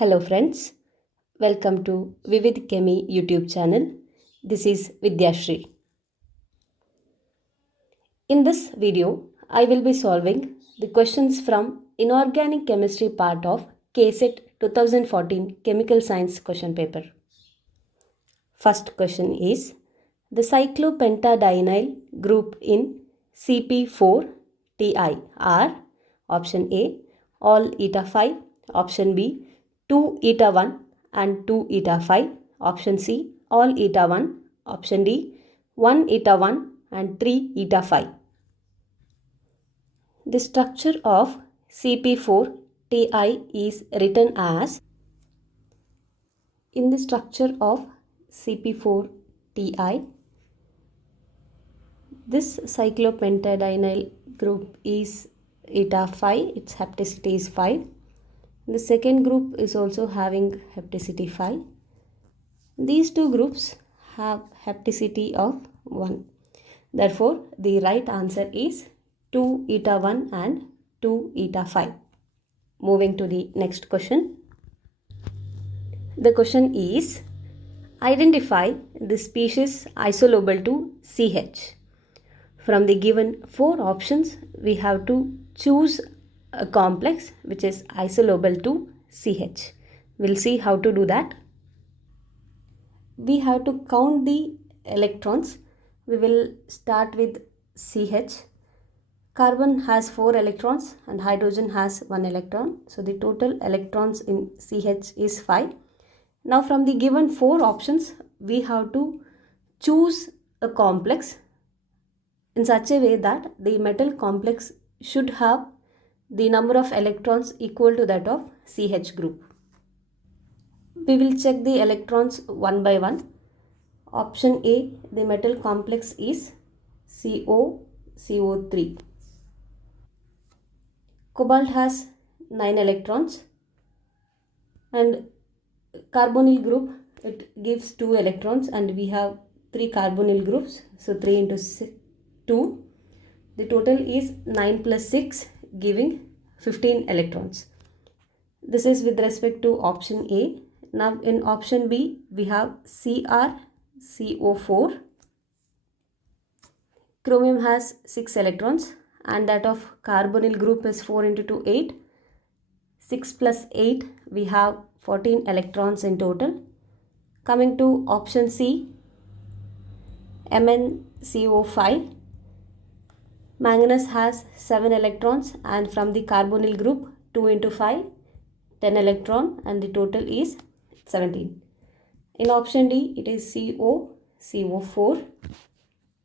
Hello friends, welcome to Vivid Chemie YouTube channel. This is Vidyashri. In this video, I will be solving the questions from Inorganic Chemistry part of KSET 2014 Chemical Science question paper. First question is, the cyclopentadienyl group in CP4TI are option A, all eta 5, option B, 2 eta 1 and 2 eta 5, option C, all eta 1, option D, 1 eta 1 and 3 eta 5. The structure of CP4TI is written as, in the structure of CP4TI, this cyclopentadienyl group is eta 5, its hapticity is 5. The second group is also having hapticity 5. These two groups have hapticity of 1. Therefore, the right answer is 2 eta 1 and 2 eta 5. Moving to the next question. The question is, identify the species isolable to CH. From the given 4 options, we have to choose a complex which is isolable to CH. We'll see how to do that. We have to count the electrons. We will start with CH. Carbon has 4 electrons and hydrogen has 1 electron. So the total electrons in CH is 5. Now from the given 4 options, we have to choose a complex in such a way that the metal complex should have the number of electrons equal to that of CH group. We will check the electrons one by one. Option A, the metal complex is CO3. Cobalt has 9 electrons and carbonyl group, it gives 2 electrons and we have 3 carbonyl groups. So 3 into 2. The total is 9 plus 6 giving 15 electrons. This is with respect to option A. Now in option B, we have CrCO4. Chromium has 6 electrons and that of carbonyl group is 4 into 2, 8. 6 plus 8, we have 14 electrons in total. Coming to option C, MnCO5. Manganese has 7 electrons and from the carbonyl group 2 into 5, 10 electron and the total is 17. In option D, it is CO4.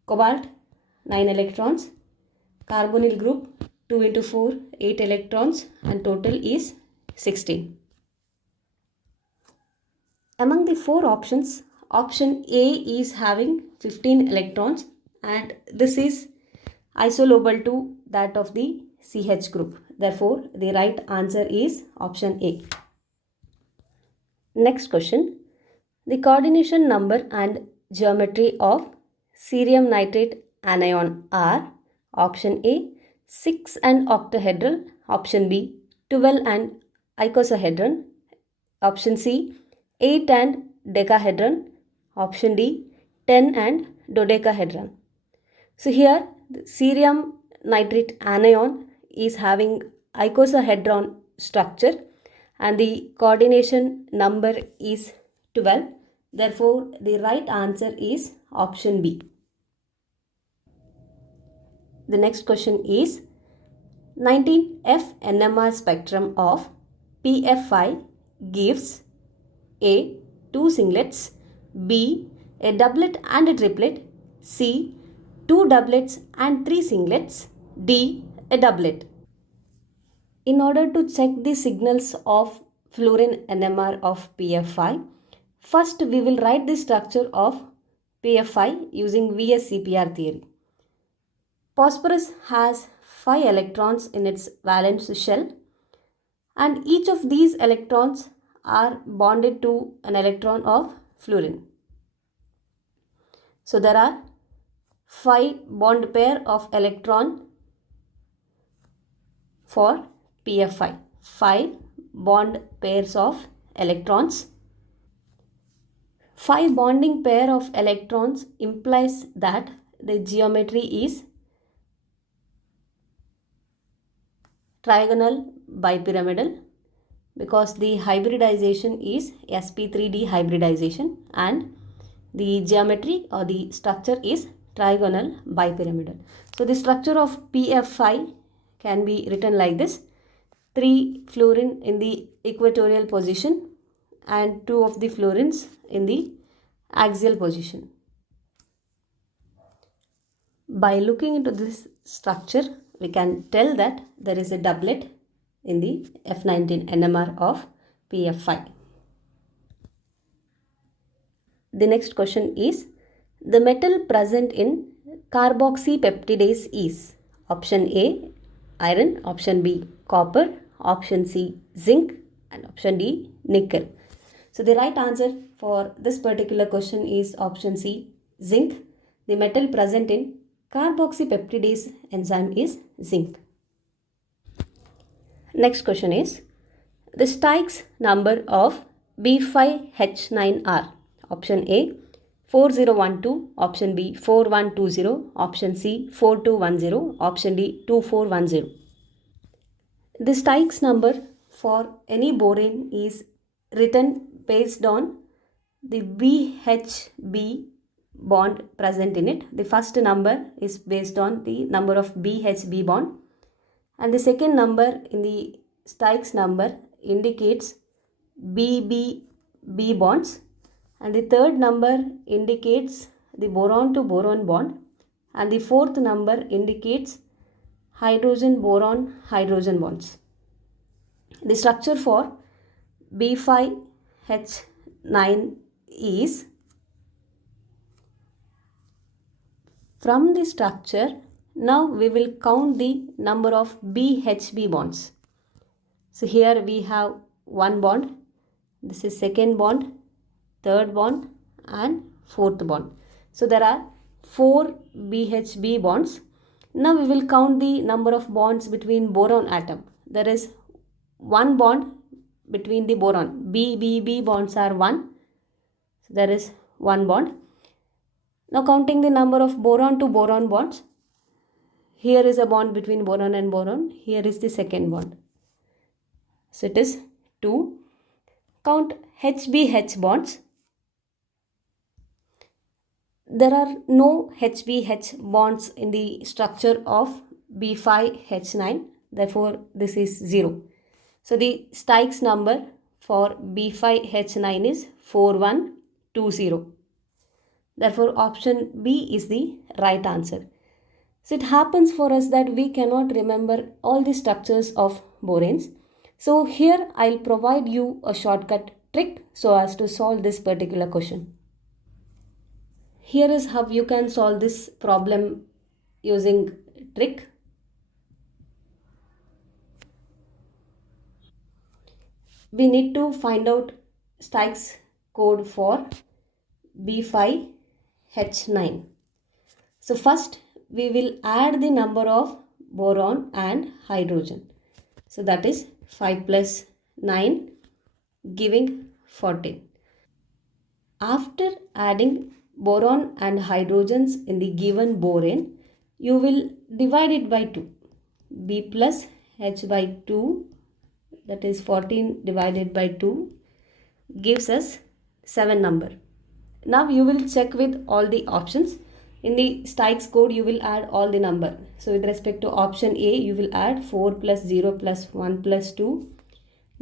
Cobalt 9 electrons. Carbonyl group 2 into 4, 8 electrons and total is 16. Among the 4 options, option A is having 15 electrons and this is isolable to that of the CH group. Therefore, the right answer is option A. Next question. The coordination number and geometry of cerium nitrate anion are option A, 6 and octahedral, option B, 12 and icosahedron, option C, 8 and decahedron, option D, 10 and dodecahedron. So here the cerium nitrate anion is having icosahedron structure and the coordination number is 12. Therefore, the right answer is option B. The next question is 19F NMR spectrum of PF5 gives A, 2 singlets, B, a doublet and a triplet, C, 2 doublets and 3 singlets, D, a doublet. In order to check the signals of fluorine NMR of PF5, first we will write the structure of PF5 using VSCPR theory. Phosphorus has 5 electrons in its valence shell and each of these electrons are bonded to an electron of fluorine. So there are 5 bond pair of electron for PF5. 5 bond pairs of electrons. 5 bonding pair of electrons implies that the geometry is trigonal bipyramidal, because the hybridization is sp3d hybridization and the geometry or the structure is trigonal bipyramidal. So the structure of PF5 can be written like this: 3 fluorine in the equatorial position and 2 of the fluorines in the axial position. By looking into this structure, we can tell that there is a doublet in the F19 NMR of PF5. The next question is, the metal present in carboxy peptidase is option A iron, option B copper, option C zinc, and option D nickel. So the right answer for this particular question is option C zinc. The metal present in carboxy peptidase enzyme is zinc. Next question is, the STYX number of B5H9R. Option A 4012, option B 4120, option C 4210, option D 2410. The STYX number for any borane is written based on the BHB bond present in it. The first number is based on the number of BHB bond, and the second number in the STYX number indicates BBB bonds, and the third number indicates the boron to boron bond, and the fourth number indicates hydrogen boron hydrogen bonds. The structure for B5H9 is, from the structure, now we will count the number of BHB bonds. So here we have one bond, this is second bond, third bond and fourth bond. So there are 4 BHB bonds. Now we will count the number of bonds between boron atom. There is one bond between the boron. BBB bonds are 1. So there is one bond. Now counting the number of boron to boron bonds. Here is a bond between boron and boron. Here is the second bond. So it is 2. Count HBH bonds. There are no HBH bonds in the structure of B5H9. Therefore, this is 0. So the STYX number for B5H9 is 4120. Therefore, option B is the right answer. So it happens for us that we cannot remember all the structures of boranes. So here I'll provide you a shortcut trick so as to solve this particular question. Here is how you can solve this problem using trick. We need to find out STYX code for B5H9. So first we will add the number of boron and hydrogen. So that is 5 plus 9 giving 14. After adding boron and hydrogens in the given borane, you will divide it by 2. B plus H by 2, that is 14 divided by 2 gives us 7 number. Now you will check with all the options. In the STYX code you will add all the number. So with respect to option A, you will add 4 plus 0 plus 1 plus 2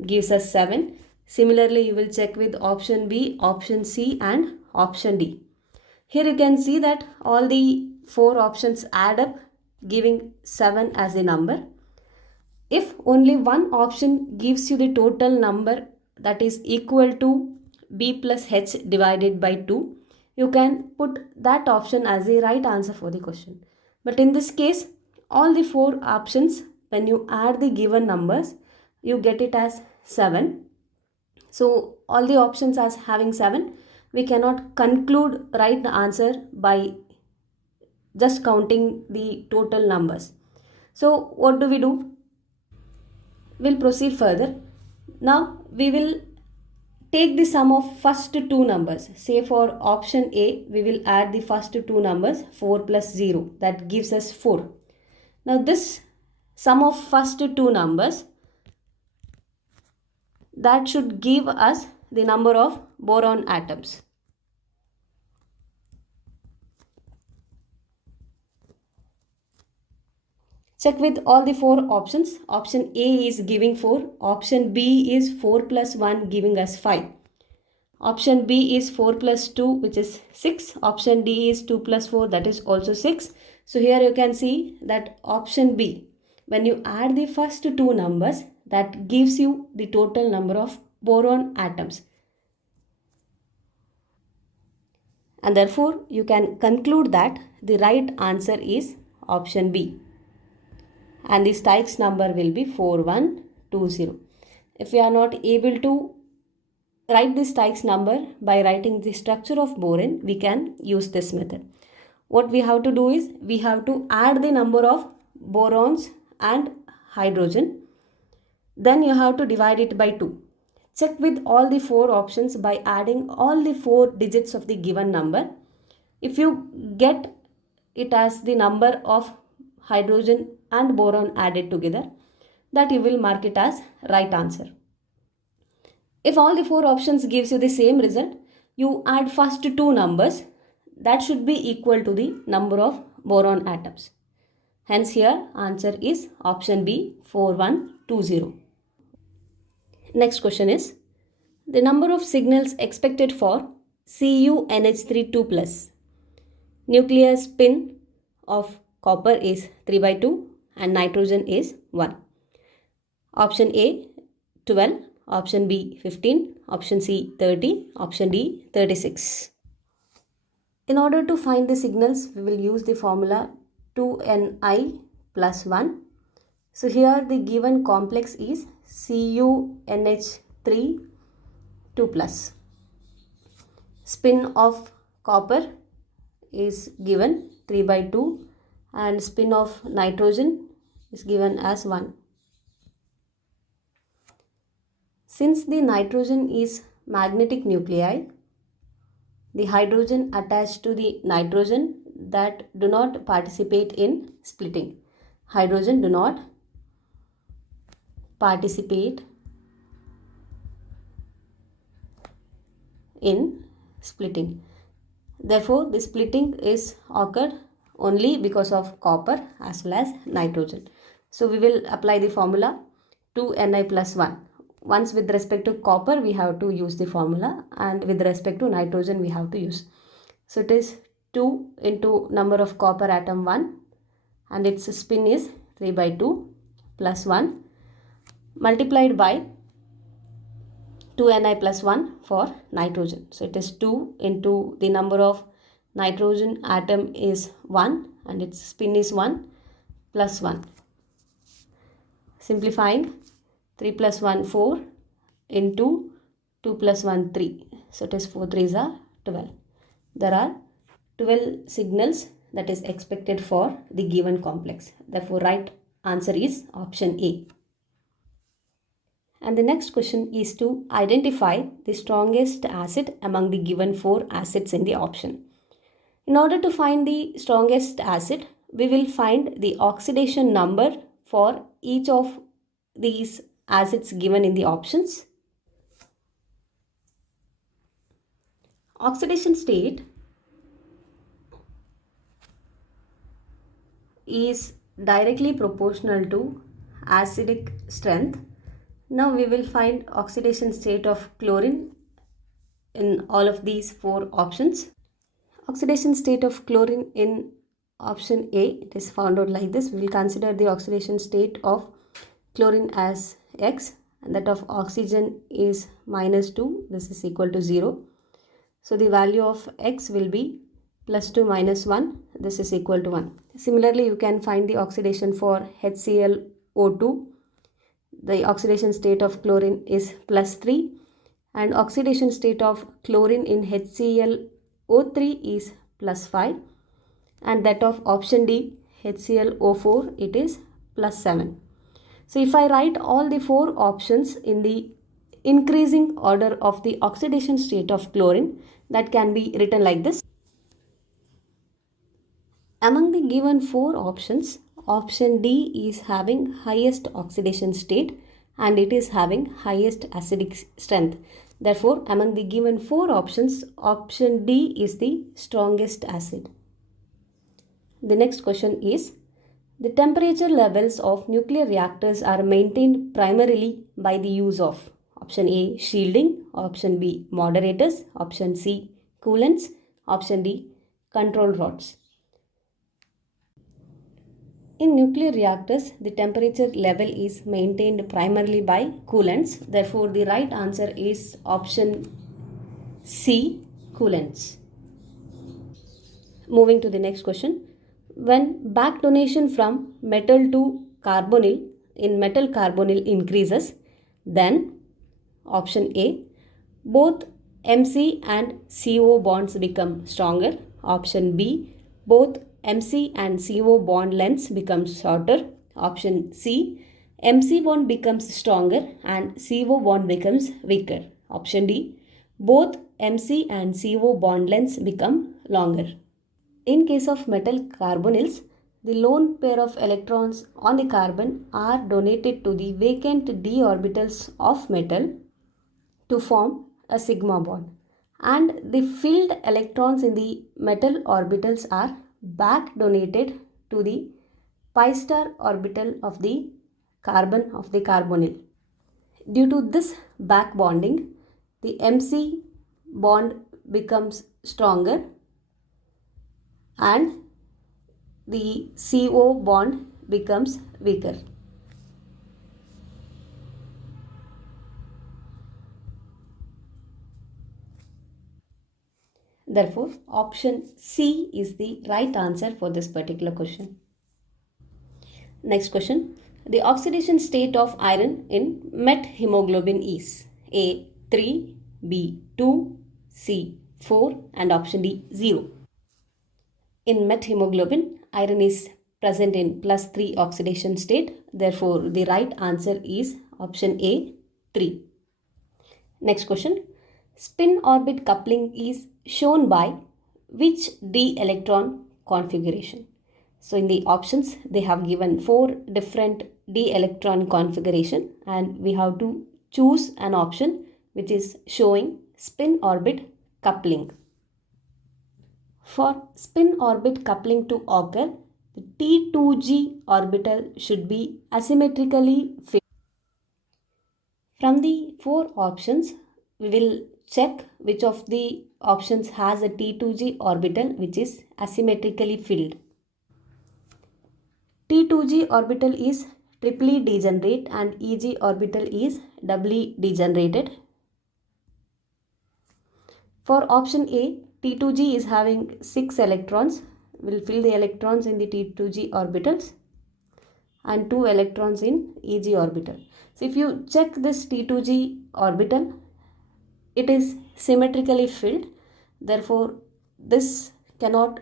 gives us 7. Similarly, you will check with option B, option C and option D. Here you can see that all the 4 options add up giving 7 as a number. If only one option gives you the total number that is equal to B plus H divided by 2, you can put that option as the right answer for the question. But in this case, all the 4 options, when you add the given numbers, you get it as 7. So all the options as having 7, we cannot conclude right answer by just counting the total numbers. So what do? We'll proceed further. Now we will take the sum of first two numbers. Say for option A, we will add the first two numbers 4 plus 0. That gives us 4. Now this sum of first two numbers, that should give us the number of boron atoms. Check with all the four options. Option A is giving 4. Option B is 4 plus 1 giving us 5. Option B is 4 plus 2 which is 6. Option D is 2 plus 4 that is also 6. So here you can see that option B, when you add the first two numbers, that gives you the total number of boron atoms. And therefore you can conclude that the right answer is option B. And the STYX number will be 4120. If we are not able to write the STYX number by writing the structure of boron, we can use this method. What we have to do is, we have to add the number of borons and hydrogen. Then you have to divide it by 2. Check with all the four options by adding all the 4 digits of the given number. If you get it as the number of hydrogen and boron added together, that you will mark it as right answer. If all the 4 options gives you the same result, you add first two numbers, that should be equal to the number of boron atoms. Hence here answer is option B, 4120. Next question is, the number of signals expected for CuNH3 2+. Nuclear spin of copper is 3 by 2 and nitrogen is 1. Option A 12, option B 15, option C 30, option D 36. In order to find the signals, we will use the formula 2Ni plus 1. So here the given complex is CuNH3 2+. Spin of copper is given 3 by 2 and spin of nitrogen is given as 1. Since the nitrogen is magnetic nuclei, the hydrogen attached to the nitrogen that do not participate in splitting. Hydrogen do not participate in splitting. Therefore, the splitting is occurred only because of copper as well as nitrogen. So we will apply the formula 2Ni plus 1. Once with respect to copper we have to use the formula, and with respect to nitrogen we have to use. So it is 2 into number of copper atom 1 and its spin is 3 by 2 plus 1 multiplied by 2Ni plus 1 for nitrogen. So it is 2 into the number of nitrogen atom is 1 and its spin is 1 plus 1. Simplifying, 3 plus 1 4 into 2 plus 1 3. So it is 4 3s are 12. There are 12 signals that is expected for the given complex. Therefore, right answer is option A. And the next question is to identify the strongest acid among the given 4 acids in the option. In order to find the strongest acid, we will find the oxidation number for each of these acids given in the options. Oxidation state is directly proportional to acidic strength. Now we will find oxidation state of chlorine in all of these 4 options. Oxidation state of chlorine in option A, it is found out like this. We will consider the oxidation state of chlorine as X, and that of oxygen is -2. This is equal to 0. So the value of X will be +2 - 1. This is equal to 1. Similarly, you can find the oxidation for HClO2. The oxidation state of chlorine is +3, and oxidation state of chlorine in HClO3 is +5, and that of option D, HClO4, it is +7. So if I write all the 4 options in the increasing order of the oxidation state of chlorine, that can be written like this. Among the given four options, option D is having highest oxidation state and it is having highest acidic strength. Therefore, among the given four options, option D is the strongest acid. The next question is, the temperature levels of nuclear reactors are maintained primarily by the use of option A, shielding, option B, moderators, option C, coolants, option D, control rods. In nuclear reactors, the temperature level is maintained primarily by coolants. Therefore, the right answer is option C, coolants. Moving to the next question. When back donation from metal to carbonyl in metal carbonyl increases, then option A, both MC and CO bonds become stronger. Option B, both MC and CO bond lengths becomes shorter. Option C, MC bond becomes stronger and CO bond becomes weaker. Option D, both MC and CO bond lengths become longer. In case of metal carbonyls, the lone pair of electrons on the carbon are donated to the vacant d orbitals of metal to form a sigma bond, and the filled electrons in the metal orbitals are back donated to the pi star orbital of the carbon of the carbonyl. Due to this back bonding, the MC bond becomes stronger and the CO bond becomes weaker. Therefore, option C is the right answer for this particular question. Next question. The oxidation state of iron in methemoglobin is A 3, B 2, C 4 and option D 0. In methemoglobin, iron is present in +3 oxidation state. Therefore, the right answer is option A 3. Next question. Spin orbit coupling is shown by which d electron configuration? So in the options, they have given 4 different d electron configuration and we have to choose an option which is showing spin orbit coupling. For spin orbit coupling to occur, the T2G orbital should be asymmetrically filled. From the 4 options, we will check which of the options has a T2G orbital which is asymmetrically filled. T2G orbital is triply degenerate and EG orbital is doubly degenerated. For option A, T2G is having 6 electrons. We'll fill the electrons in the T2G orbitals and 2 electrons in EG orbital. So if you check this T2G orbital, it is symmetrically filled. Therefore, this cannot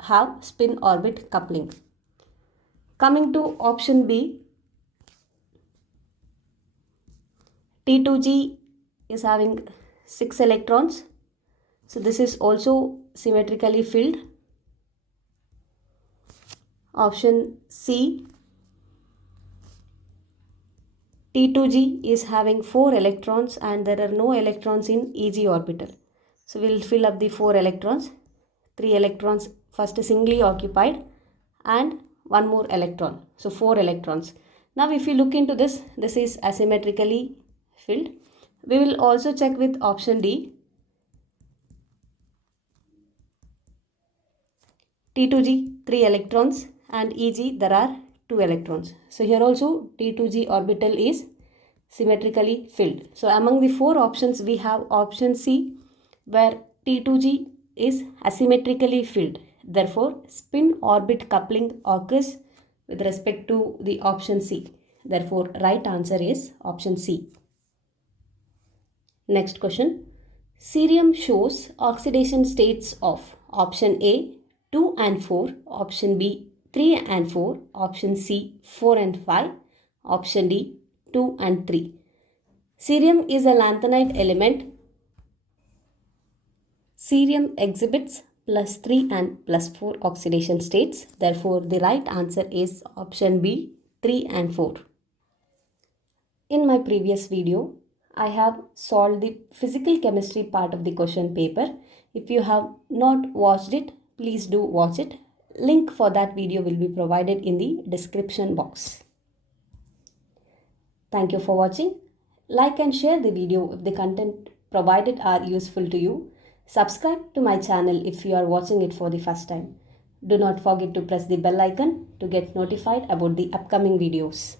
have spin orbit coupling. Coming to option B, T2G is having 6 electrons. So this is also symmetrically filled. Option C, T2G is having 4 electrons and there are no electrons in EG orbital. So we will fill up the 4 electrons. 3 electrons first singly occupied and 1 more electron. So 4 electrons. Now if you look into this, this is asymmetrically filled. We will also check with option D. T2G 3 electrons and EG there are 2 electrons. So here also T2G orbital is symmetrically filled. So among the 4 options we have option C where T2G is asymmetrically filled. Therefore, spin orbit coupling occurs with respect to the option C. Therefore, right answer is option C. Next question. Cerium shows oxidation states of option A 2 and 4, option B 3 and 4, option C 4 and 5, option D 2 and 3. Cerium is a lanthanide element. Cerium exhibits +3 and +4 oxidation states. Therefore, the right answer is option B, 3 and 4. In my previous video, I have solved the physical chemistry part of the question paper. If you have not watched it, please do watch it. Link for that video will be provided in the description box. Thank you for watching. Like and share the video if the content provided are useful to you. Subscribe to my channel if you are watching it for the first time. Do not forget to press the bell icon to get notified about the upcoming videos.